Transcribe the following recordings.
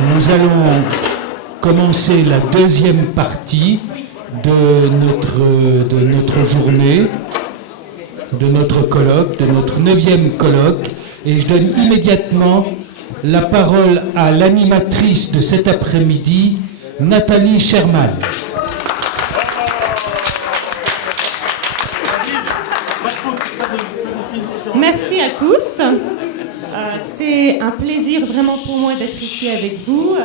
Nous allons commencer la deuxième partie de notre journée, de notre colloque, de notre 9e colloque. Et je donne immédiatement la parole à l'animatrice de cet après-midi, Nathalie Sherman. Merci à tous. C'est un plaisir vraiment pour moi d'être ici avec vous,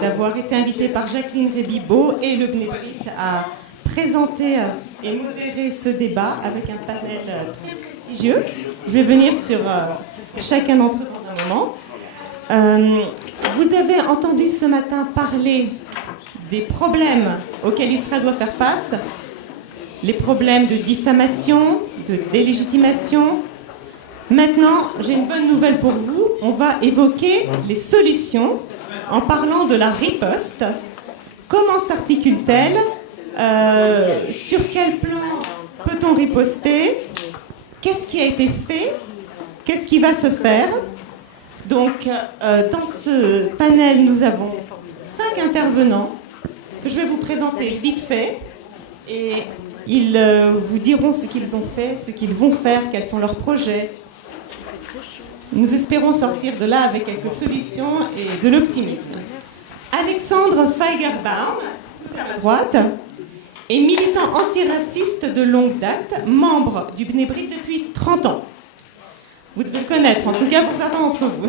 d'avoir été invitée par Jacqueline Rébibeau et le Bnei Brit à présenter et modérer ce débat avec un panel très prestigieux. Je vais venir sur chacun d'entre eux dans un moment. Vous avez entendu ce matin parler des problèmes auxquels Israël doit faire face, les problèmes de diffamation, de délégitimation. Maintenant, j'ai une bonne nouvelle pour vous. On va évoquer les solutions en parlant de la riposte. Comment s'articule-t-elle ? Sur quel plan peut-on riposter ? Qu'est-ce qui a été fait ? Qu'est-ce qui va se faire ? Donc, dans ce panel, nous avons 5 intervenants que je vais vous présenter vite fait. Et ils vous diront ce qu'ils ont fait, ce qu'ils vont faire, quels sont leurs projets. Nous espérons sortir de là avec quelques solutions et de l'optimisme. Alexandre Feigerbaum, tout à ma droite, est militant antiraciste de longue date, membre du Bnei Brit depuis 30 ans. Vous devez le connaître, en tout cas pour certains d'entre vous.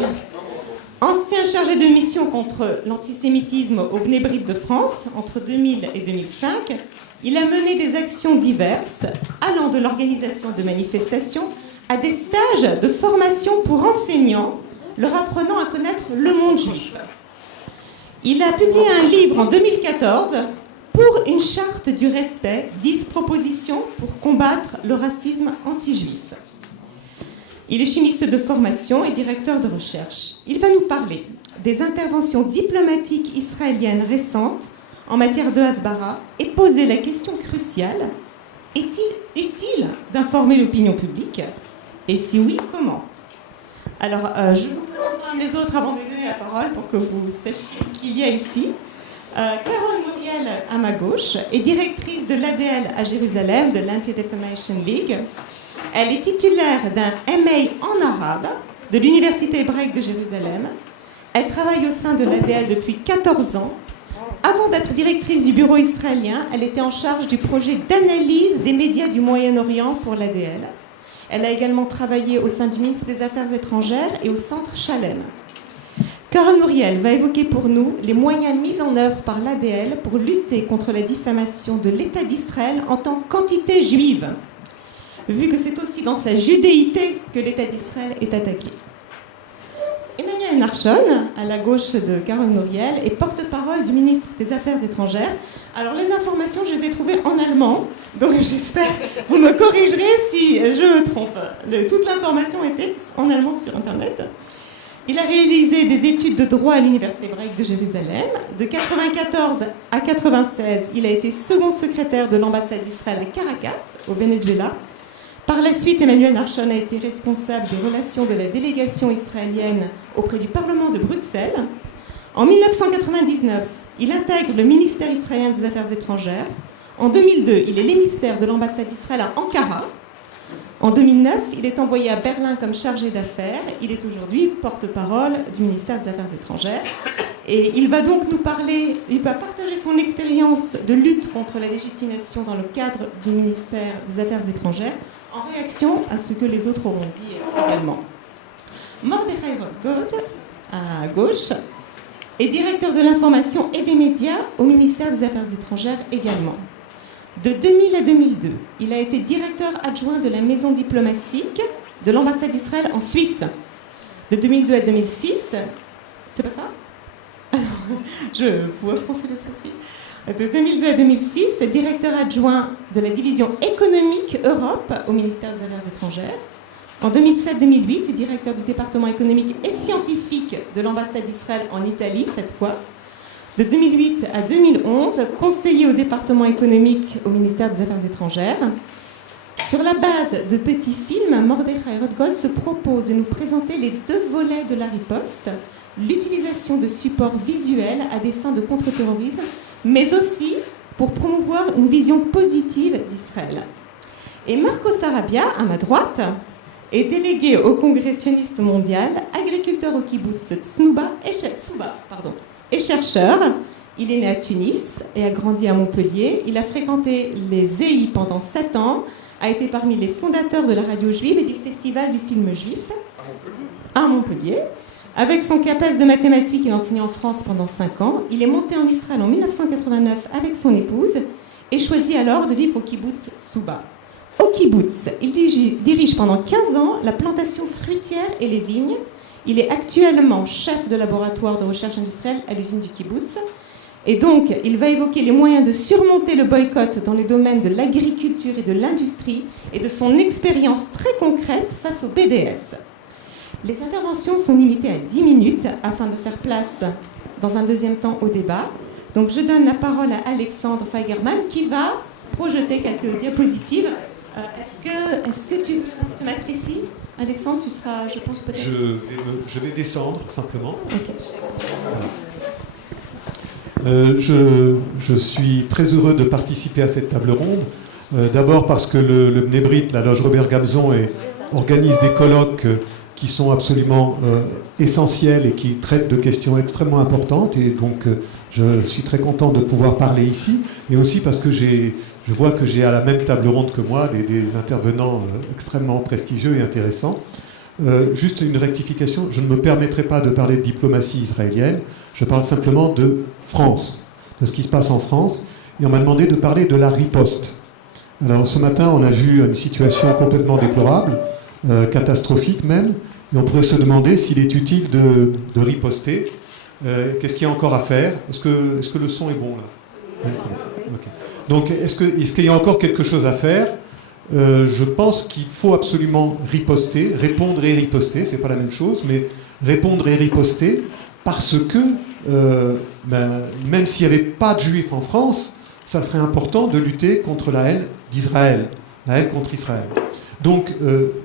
Ancien chargé de mission contre l'antisémitisme au Bnei Brit de France entre 2000 et 2005, il a mené des actions diverses, allant de l'organisation de manifestations à des stages de formation pour enseignants, leur apprenant à connaître le monde juif. Il a publié un livre en 2014 pour une charte du respect, 10 propositions pour combattre le racisme anti-juif. Il est chimiste de formation et directeur de recherche. Il va nous parler des interventions diplomatiques israéliennes récentes en matière de Hasbara et poser la question cruciale: est-il utile d'informer l'opinion publique ? Et si oui, comment ? Alors, je vous présente les autres avant de donner la parole pour que vous sachiez qui il y a ici. Carole Muriel, à ma gauche, est directrice de l'ADL à Jérusalem, de l'Anti-Defamation League. Elle est titulaire d'un MA en arabe de l'Université hébraïque de Jérusalem. Elle travaille au sein de l'ADL depuis 14 ans. Avant d'être directrice du bureau israélien, elle était en charge du projet d'analyse des médias du Moyen-Orient pour l'ADL. Elle a également travaillé au sein du ministère des Affaires étrangères et au Centre Shalem. Carole Muriel va évoquer pour nous les moyens mis en œuvre par l'ADL pour lutter contre la diffamation de l'État d'Israël en tant qu'entité juive, vu que c'est aussi dans sa judéité que l'État d'Israël est attaqué. Emmanuel Narshon, à la gauche de Carole Muriel, est porte-parole du ministre des Affaires étrangères. Alors les informations, je les ai trouvées en allemand, donc j'espère que vous me corrigerez si je me trompe. Toute l'information était en allemand sur Internet. Il a réalisé des études de droit à l'Université hébraïque de Jérusalem. De 1994 à 1996, il a été second secrétaire de l'ambassade d'Israël à Caracas, au Venezuela. Par la suite, Emmanuel Narshon a été responsable des relations de la délégation israélienne auprès du Parlement de Bruxelles. En 1999, il intègre le ministère israélien des Affaires étrangères. En 2002, il est l'émissaire de l'ambassade d'Israël à Ankara. En 2009, il est envoyé à Berlin comme chargé d'affaires. Il est aujourd'hui porte-parole du ministère des Affaires étrangères. Et il va donc nous parler, il va partager son expérience de lutte contre la légitimation dans le cadre du ministère des Affaires étrangères, en réaction à ce que les autres auront dit également. Mordechai Rothgold, à gauche, est directeur de l'information et des médias au ministère des Affaires étrangères également. De 2000 à 2002, il a été directeur adjoint de la maison diplomatique de l'ambassade d'Israël en Suisse. De 2002 à 2006, c'est pas ça ? Je vous froncer le sourcil. De 2002 à 2006, directeur adjoint de la division économique Europe au ministère des Affaires étrangères. En 2007-2008, directeur du département économique et scientifique de l'ambassade d'Israël en Italie, cette fois. De 2008 à 2011, conseiller au département économique au ministère des Affaires étrangères. Sur la base de petits films, Mordechai Rothgold se propose de nous présenter les 2 volets de la riposte, l'utilisation de supports visuels à des fins de contre-terrorisme, mais aussi pour promouvoir une vision positive d'Israël. Et Marco Sarabia, à ma droite, est délégué au Congrès sioniste mondial, agriculteur au kibbutz Tsouba et chercheur. Il est né à Tunis et a grandi à Montpellier. Il a fréquenté les EI pendant 7 ans, a été parmi les fondateurs de la radio juive et du festival du film juif à Montpellier. Avec son CAPES de mathématiques, il enseigne en France pendant 5 ans. Il est monté en Israël en 1989 avec son épouse et choisit alors de vivre au kibbutz Tsouba. Au kibbutz, il dirige pendant 15 ans la plantation fruitière et les vignes. Il est actuellement chef de laboratoire de recherche industrielle à l'usine du kibbutz. Et donc, il va évoquer les moyens de surmonter le boycott dans les domaines de l'agriculture et de l'industrie et de son expérience très concrète face au BDS. Les interventions sont limitées à 10 minutes afin de faire place, dans un deuxième temps, au débat. Donc, je donne la parole à Alexandre Feigerman qui va projeter quelques diapositives. Est-ce que tu veux te mettre ici, Alexandre? Tu seras, je pense, peut-être... Je vais descendre, simplement. Ok. Je suis très heureux de participer à cette table ronde. D'abord parce que le Bnei Brit, la loge Robert Gamzon, organise des colloques qui sont absolument essentiels et qui traitent de questions extrêmement importantes. Et donc, je suis très content de pouvoir parler ici. Et aussi parce que je vois que j'ai à la même table ronde que moi des intervenants extrêmement prestigieux et intéressants. Juste une rectification, je ne me permettrai pas de parler de diplomatie israélienne, je parle simplement de France, de ce qui se passe en France, et on m'a demandé de parler de la riposte. Alors ce matin, on a vu une situation complètement déplorable, catastrophique même, et on pourrait se demander s'il est utile de riposter. Qu'est-ce qu'il y a encore à faire? Est-ce que le son est bon là? Oui, c'est bon. Okay. Donc est-ce qu'il y a encore quelque chose à faire? Je pense qu'il faut absolument riposter, répondre et riposter, c'est pas la même chose, mais répondre et riposter parce que même s'il n'y avait pas de juifs en France, ça serait important de lutter contre la haine d'Israël, la haine contre Israël. Donc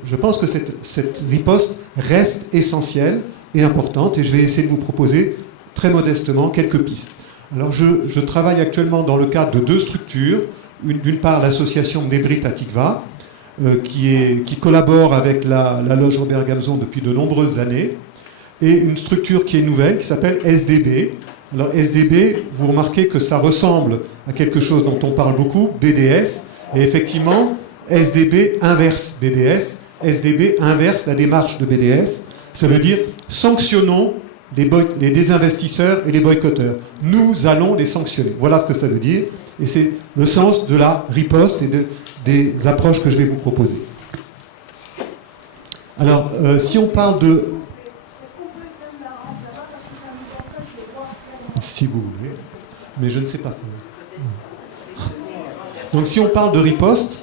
je pense que cette riposte reste essentielle et importante et je vais essayer de vous proposer très modestement quelques pistes. Alors je travaille actuellement dans le cadre de 2 structures. D'une part, l'association Bnei Brit à Tikva, qui collabore avec la loge Robert Gamzon depuis de nombreuses années, et une structure qui est nouvelle, qui s'appelle SDB. Alors SDB, vous remarquez que ça ressemble à quelque chose dont on parle beaucoup, BDS, et effectivement, SDB inverse BDS, SDB inverse la démarche de BDS, ça veut dire sanctionnons les désinvestisseurs et les boycotteurs. Nous allons les sanctionner. Voilà ce que ça veut dire. Et c'est le sens de la riposte et des approches que je vais vous proposer. Alors, si on parle de... Si vous voulez, mais je ne sais pas faire. Donc, si on parle de riposte...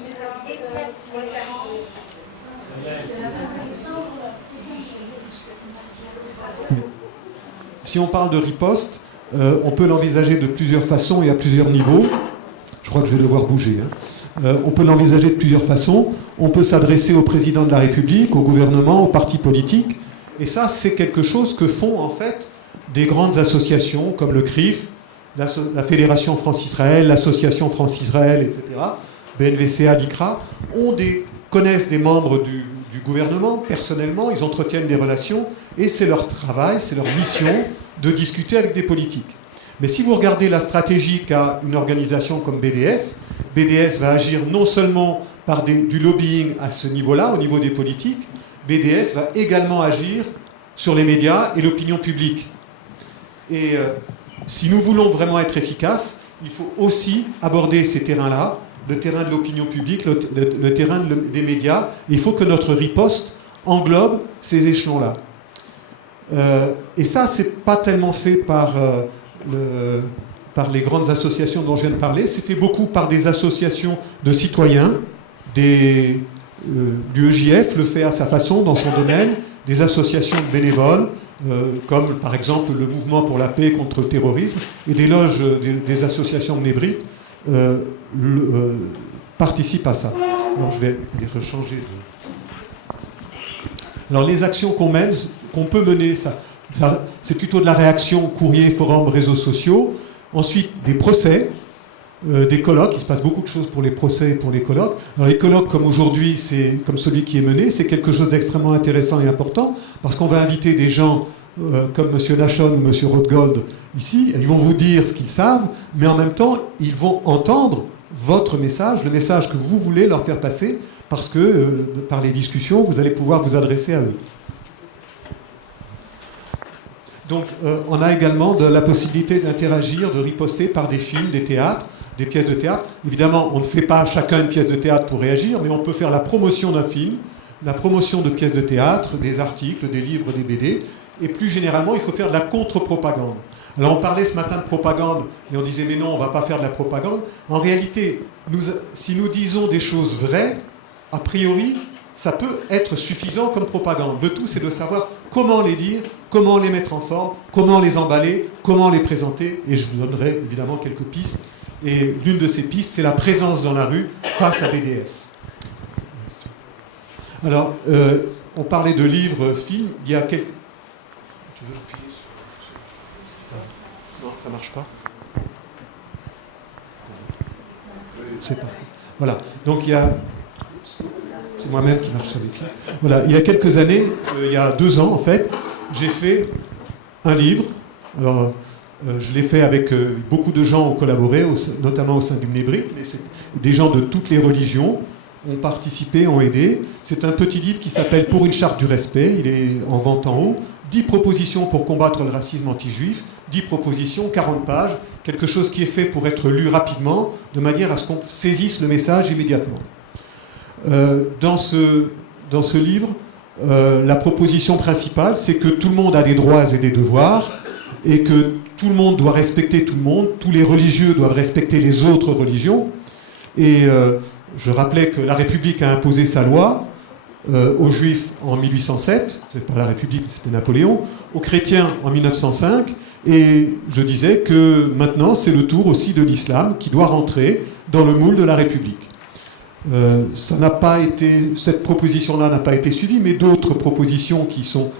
Si on parle de riposte, on peut l'envisager de plusieurs façons et à plusieurs niveaux. Je crois que je vais devoir bouger. On peut l'envisager de plusieurs façons. On peut s'adresser au président de la République, au gouvernement, aux partis politiques. Et ça, c'est quelque chose que font en fait des grandes associations comme le CRIF, la Fédération France-Israël, l'Association France-Israël, etc., BNVCA, l'ICRA, connaissent des membres du gouvernement personnellement, ils entretiennent des relations et c'est leur travail, c'est leur mission de discuter avec des politiques. Mais si vous regardez la stratégie qu'a une organisation comme BDS, BDS va agir non seulement par du lobbying à ce niveau-là, au niveau des politiques, BDS va également agir sur les médias et l'opinion publique. Et si nous voulons vraiment être efficaces, il faut aussi aborder ces terrains-là, le terrain de l'opinion publique, le terrain des médias. Il faut que notre riposte englobe ces échelons-là. Et ça, c'est pas tellement fait par les grandes associations dont je viens de parler, c'est fait beaucoup par des associations de citoyens, du EJF le fait à sa façon dans son domaine, des associations de bénévoles, comme par exemple le Mouvement pour la paix contre le terrorisme, et des loges, des associations Bnei Brit participent à ça. Alors je vais les rechanger. Alors les actions qu'on mène, qu'on peut mener, ça C'est plutôt de la réaction, courrier, forum, réseaux sociaux. Ensuite, des procès, des colloques. Il se passe beaucoup de choses pour les procès et pour les colloques. Alors, les colloques, comme aujourd'hui, c'est comme celui qui est mené, c'est quelque chose d'extrêmement intéressant et important, parce qu'on va inviter des gens comme M. Lachon ou M. Rothgold ici. Ils vont vous dire ce qu'ils savent, mais en même temps, ils vont entendre votre message, le message que vous voulez leur faire passer, parce que par les discussions, vous allez pouvoir vous adresser à eux. Donc, on a également la possibilité d'interagir, de riposter par des films, des théâtres, des pièces de théâtre. Évidemment, on ne fait pas chacun une pièce de théâtre pour réagir, mais on peut faire la promotion d'un film, la promotion de pièces de théâtre, des articles, des livres, des BD, et plus généralement, il faut faire de la contre-propagande. Alors, on parlait ce matin de propagande, et on disait, mais non, on ne va pas faire de la propagande. En réalité, si nous disons des choses vraies, a priori, ça peut être suffisant comme propagande. Le tout, c'est de savoir comment les dire, comment les mettre en forme, comment les emballer, comment les présenter. Et je vous donnerai évidemment quelques pistes. Et l'une de ces pistes, c'est la présence dans la rue face à BDS. Alors, on parlait de livres, films. Il y a quelques... Tu veux appuyer sur... Non, ça ne marche pas. C'est parti. Voilà. Donc, il y a... C'est moi-même qui marche avec lui. Voilà, il y a quelques années, il y a 2 ans en fait, j'ai fait un livre. Alors, je l'ai fait avec beaucoup de gens ont collaboré, notamment au sein du Mnébrit, mais des gens de toutes les religions ont participé, ont aidé. C'est un petit livre qui s'appelle Pour une charte du respect. Il est en vente en haut. 10 propositions pour combattre le racisme anti-juif. 10 propositions, 40 pages. Quelque chose qui est fait pour être lu rapidement, de manière à ce qu'on saisisse le message immédiatement. Dans ce livre, la proposition principale, c'est que tout le monde a des droits et des devoirs, et que tout le monde doit respecter tout le monde, tous les religieux doivent respecter les autres religions. Et je rappelais que la République a imposé sa loi aux Juifs en 1807, c'est pas la République, c'était Napoléon, aux chrétiens en 1905, et je disais que maintenant c'est le tour aussi de l'islam qui doit rentrer dans le moule de la République. Cette proposition-là n'a pas été suivie, mais d'autres propositions qui sont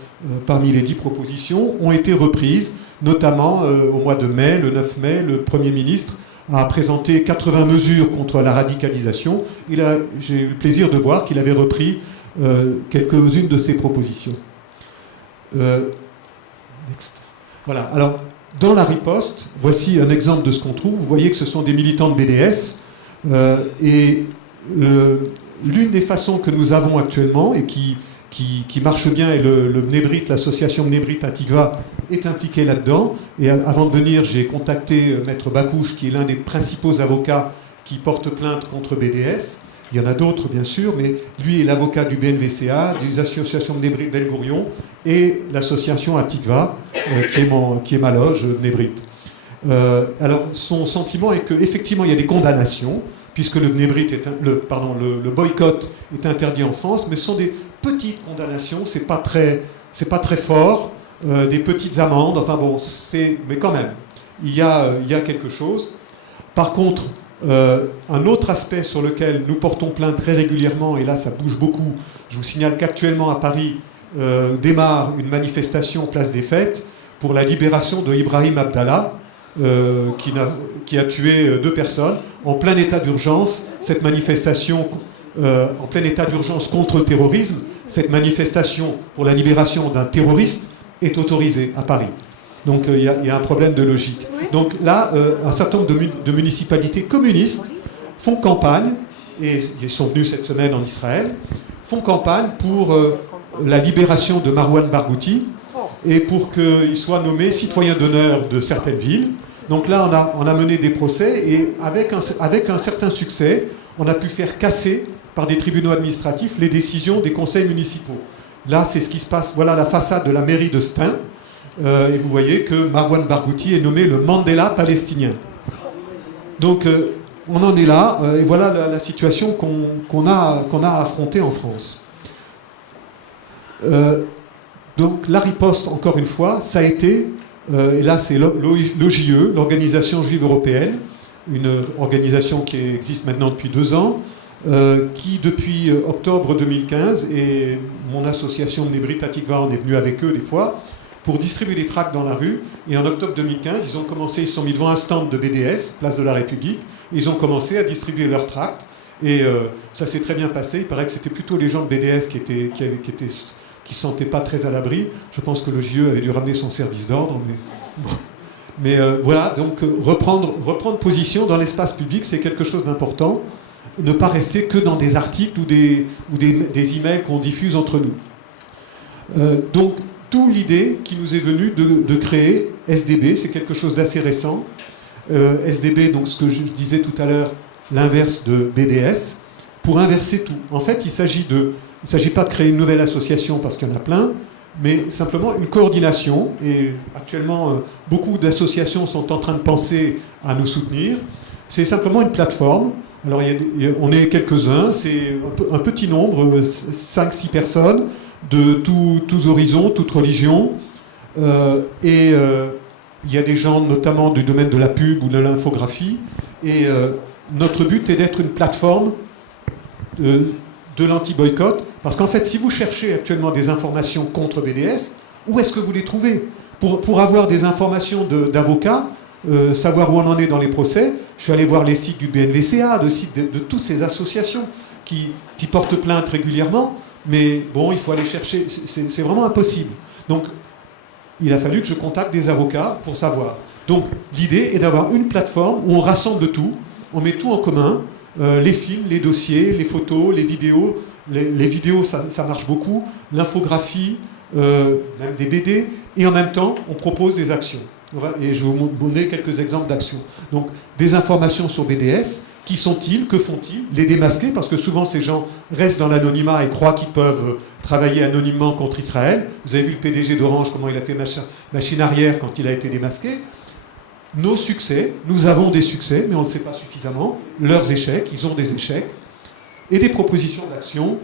parmi les 10 propositions ont été reprises, notamment au mois de mai, le 9 mai, le Premier ministre a présenté 80 mesures contre la radicalisation. J'ai eu le plaisir de voir qu'il avait repris quelques-unes de ces propositions. Voilà. Alors, dans la riposte, voici un exemple de ce qu'on trouve. Vous voyez que ce sont des militants de BDS, et l'une des façons que nous avons actuellement et qui marche bien, et le Mnébrit, l'association Mnébrit à Tikva est impliquée là-dedans. Et avant de venir, j'ai contacté Maître Bakouche, qui est l'un des principaux avocats qui porte plainte contre BDS. Il y en a d'autres, bien sûr, mais lui est l'avocat du BNVCA, des associations Mnébrit Ben Gourion et l'association à Tikva, qui est ma loge, Mnébrit. Alors, son sentiment est qu'effectivement, il y a des condamnations, puisque le boycott est interdit en France, mais ce sont des petites condamnations, c'est pas très fort, des petites amendes, enfin bon, mais quand même, il y a quelque chose. Par contre, un autre aspect sur lequel nous portons plainte très régulièrement, et là ça bouge beaucoup, je vous signale qu'actuellement à Paris démarre une manifestation place des Fêtes pour la libération de Ibrahim Abdallah, qui a tué 2 personnes en plein état d'urgence. Cette manifestation en plein état d'urgence contre le terrorisme, cette manifestation pour la libération d'un terroriste est autorisée à Paris. Donc il y a un problème de logique. Donc là, un certain nombre de municipalités communistes font campagne, et ils sont venus cette semaine en Israël, font campagne pour la libération de Marwan Barghouti, et pour qu'il soit nommé citoyen d'honneur de certaines villes. Donc là, on a mené des procès, et avec un certain succès, on a pu faire casser par des tribunaux administratifs les décisions des conseils municipaux. Là, c'est ce qui se passe. Voilà la façade de la mairie de Stein, et vous voyez que Marwan Barghouti est nommé le Mandela palestinien. Donc, on en est là, et voilà la situation qu'on a affrontée en France. Donc la riposte, encore une fois, ça a été, et là c'est l'OJE, l'Organisation Juive Européenne, une organisation qui existe maintenant depuis 2 ans, qui depuis octobre 2015, et mon association Mnébrit à Tikva, on est venu avec eux des fois, pour distribuer les tracts dans la rue. Et en octobre 2015, ils se sont mis devant un stand de BDS, Place de la République, et ils ont commencé à distribuer leurs tracts. Et ça s'est très bien passé. Il paraît que c'était plutôt les gens de BDS qui se sentaient pas très à l'abri. Je pense que le JE avait dû ramener son service d'ordre. Mais voilà, donc reprendre position dans l'espace public, c'est quelque chose d'important. Ne pas rester que dans des articles ou des emails qu'on diffuse entre nous. Donc, d'où l'idée qui nous est venue de créer SDB, c'est quelque chose d'assez récent. SDB, donc ce que je disais tout à l'heure, l'inverse de BDS, pour inverser tout. En fait, il ne s'agit pas de créer une nouvelle association parce qu'il y en a plein, mais simplement une coordination. Et actuellement, beaucoup d'associations sont en train de penser à nous soutenir. C'est simplement une plateforme. Alors, on est quelques-uns, c'est un petit nombre, 5-6 personnes, de tous horizons, toutes religions. Il y a des gens, notamment du domaine de la pub ou de l'infographie. Et notre but est d'être une plateforme de l'anti-boycott. Parce qu'en fait, si vous cherchez actuellement des informations contre BDS, où est-ce que vous les trouvez ? Pour avoir des informations d'avocats, savoir où on en est dans les procès, je suis allé voir les sites du BNVCA, de toutes ces associations qui portent plainte régulièrement, mais bon, il faut aller chercher, c'est vraiment impossible. Donc, il a fallu que je contacte des avocats pour savoir. Donc, l'idée est d'avoir une plateforme où on rassemble tout, on met tout en commun, les films, les dossiers, les photos, les vidéos. Les vidéos, ça marche beaucoup, l'infographie, même des BD, et en même temps, on propose des actions. Et je vais vous donner quelques exemples d'actions. Donc, des informations sur BDS, qui sont-ils, que font-ils, les démasquer, parce que souvent ces gens restent dans l'anonymat et croient qu'ils peuvent travailler anonymement contre Israël. Vous avez vu le PDG d'Orange, comment il a fait machine arrière quand il a été démasqué. Nos succès, nous avons des succès, mais on ne le sait pas suffisamment. Leurs échecs, ils ont des échecs. Et des propositions d'action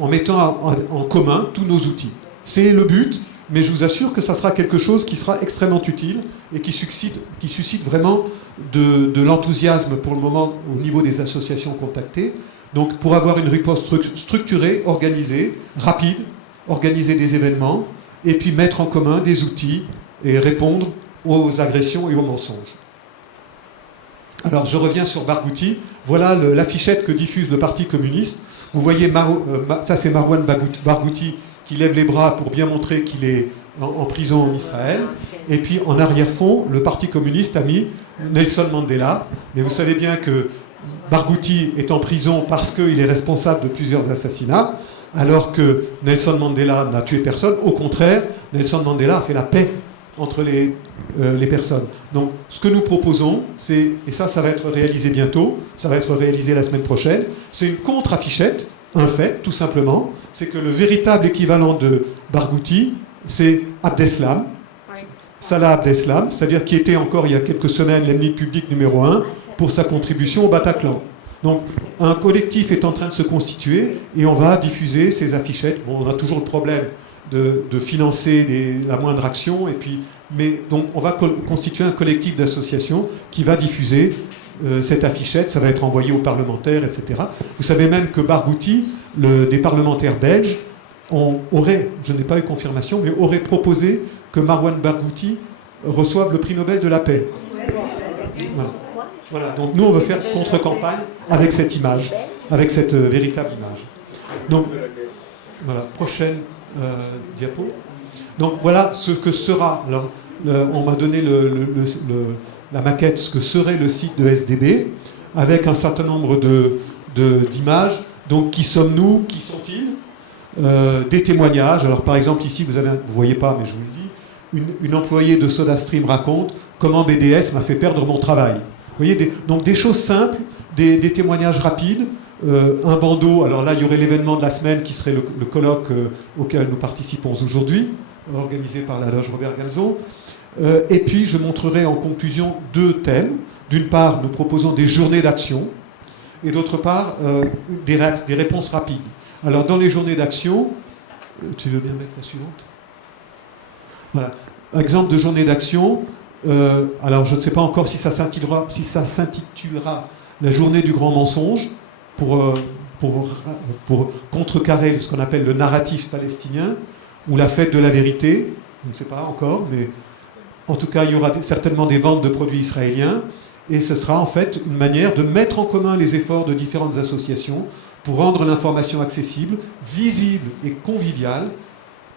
en mettant en commun tous nos outils. C'est le but, mais je vous assure que ça sera quelque chose qui sera extrêmement utile et qui suscite vraiment de l'enthousiasme pour le moment au niveau des associations contactées. Donc pour avoir une riposte structurée, organisée, rapide, organiser des événements et puis mettre en commun des outils et répondre aux agressions et aux mensonges. Alors je reviens sur Barghouti. Voilà l'affichette que diffuse le Parti communiste. Vous voyez, ça c'est Marwan Barghouti qui lève les bras pour bien montrer qu'il est en prison en Israël. Et puis en arrière-fond, le Parti communiste a mis Nelson Mandela. Mais vous savez bien que Barghouti est en prison parce qu'il est responsable de plusieurs assassinats, alors que Nelson Mandela n'a tué personne. Au contraire, Nelson Mandela a fait la paix entre les personnes. Donc, ce que nous proposons, c'est, et ça va être réalisé bientôt, ça va être réalisé la semaine prochaine, c'est une contre-affichette, un fait, tout simplement, c'est que le véritable équivalent de Barghouti, c'est Abdeslam, Salah Abdeslam, c'est-à-dire qui était encore il y a quelques semaines l'ennemi public numéro 1 pour sa contribution au Bataclan. Donc, un collectif est en train de se constituer et on va diffuser ces affichettes. Bon, on a toujours le problème de financer la moindre action, mais donc on va constituer un collectif d'associations qui va diffuser cette affichette, ça va être envoyé aux parlementaires, etc. Vous savez même que Barghouti, des parlementaires belges, je n'ai pas eu confirmation, mais aurait proposé que Marwan Barghouti reçoive le prix Nobel de la paix. Voilà. Donc nous on veut faire contre-campagne avec cette image, avec cette véritable image. Donc voilà, prochaine diapo. Donc voilà ce que sera, alors, on m'a donné la maquette, ce que serait le site de SDB, avec un certain nombre d'images. Donc qui sommes-nous, qui sont-ils, des témoignages. Alors par exemple ici, vous voyez pas, mais je vous le dis, une employée de SodaStream raconte comment BDS m'a fait perdre mon travail. Vous voyez, donc des choses simples, des témoignages rapides. Un bandeau, alors là il y aurait l'événement de la semaine qui serait le colloque auquel nous participons aujourd'hui, organisé par la loge Robert Galzon. Et puis je montrerai en conclusion 2 thèmes. D'une part, nous proposons des journées d'action, et d'autre part, des réponses rapides. Alors dans les journées d'action, tu veux bien mettre la suivante ? Voilà. Exemple de journée d'action, alors je ne sais pas encore si ça s'intitulera la journée du grand mensonge, pour contrecarrer ce qu'on appelle le narratif palestinien, ou la fête de la vérité, je ne sais pas encore, mais en tout cas, il y aura certainement des ventes de produits israéliens, et ce sera en fait une manière de mettre en commun les efforts de différentes associations pour rendre l'information accessible, visible et conviviale,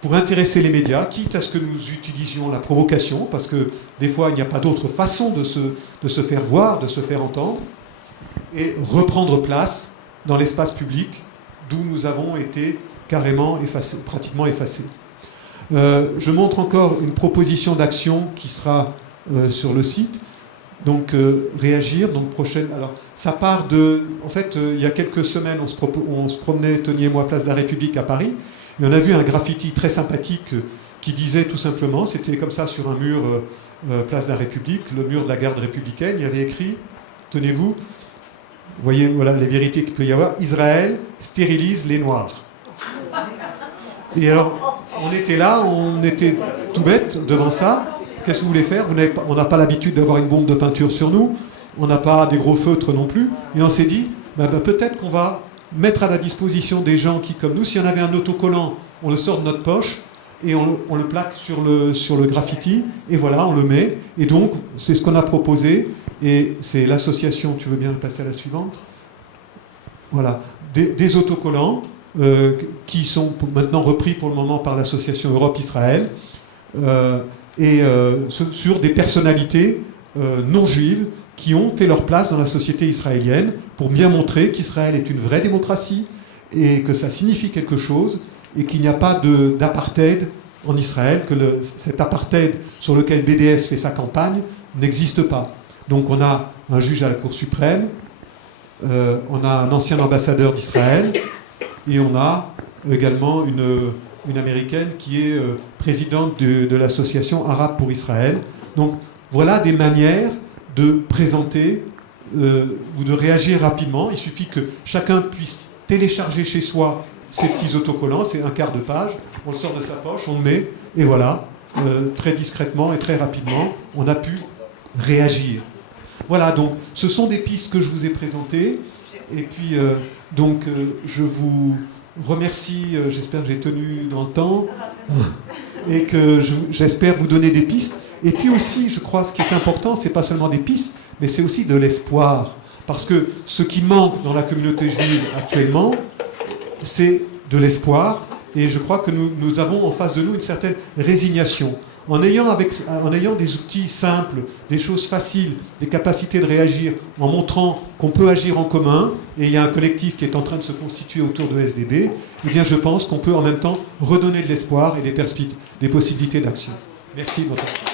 pour intéresser les médias, quitte à ce que nous utilisions la provocation, parce que des fois, il n'y a pas d'autre façon de se faire voir, de se faire entendre, et reprendre place dans l'espace public, d'où nous avons été carrément effacés, pratiquement effacés. Je montre encore une proposition d'action qui sera sur le site. Donc réagir, donc prochaine. Alors ça part de. En fait, il y a quelques semaines, on se promenait, Tony et moi, place de la République à Paris, et on a vu un graffiti très sympathique qui disait tout simplement, c'était comme ça sur un mur place de la République, le mur de la garde républicaine, il y avait écrit, tenez-vous, vous voyez, voilà les vérités qu'il peut y avoir, Israël stérilise les Noirs. Et alors, on était là, on était tout bête devant ça. Qu'est-ce que vous voulez faire? On n'a pas l'habitude d'avoir une bombe de peinture sur nous, on n'a pas des gros feutres non plus, et on s'est dit, peut-être qu'on va mettre à la disposition des gens qui, comme nous, si on avait un autocollant, on le sort de notre poche, et on le plaque sur le graffiti, et voilà, on le met. Et donc, c'est ce qu'on a proposé, et c'est l'association, tu veux bien le passer à la suivante? Voilà, des autocollants qui sont maintenant repris pour le moment par l'association Europe-Israël, sur des personnalités non juives qui ont fait leur place dans la société israélienne pour bien montrer qu'Israël est une vraie démocratie et que ça signifie quelque chose et qu'il n'y a pas d'apartheid en Israël, que cet apartheid sur lequel BDS fait sa campagne n'existe pas. Donc on a un juge à la Cour suprême, on a un ancien ambassadeur d'Israël et on a également une américaine qui est présidente de l'association arabe pour Israël. Donc voilà des manières de présenter ou de réagir rapidement. Il suffit que chacun puisse télécharger chez soi ces petits autocollants, c'est un quart de page, on le sort de sa poche, on le met, et voilà, très discrètement et très rapidement, on a pu réagir. Voilà, donc ce sont des pistes que je vous ai présentées, et puis je vous remercie, j'espère que j'ai tenu dans le temps, et que j'espère vous donner des pistes. Et puis aussi, je crois, ce qui est important, c'est pas seulement des pistes, mais c'est aussi de l'espoir. Parce que ce qui manque dans la communauté juive actuellement, c'est de l'espoir. Et je crois que nous avons en face de nous une certaine résignation. En ayant des outils simples, des choses faciles, des capacités de réagir, en montrant qu'on peut agir en commun, et il y a un collectif qui est en train de se constituer autour de SDB, eh bien je pense qu'on peut en même temps redonner de l'espoir et des possibilités d'action. Merci de votre attention.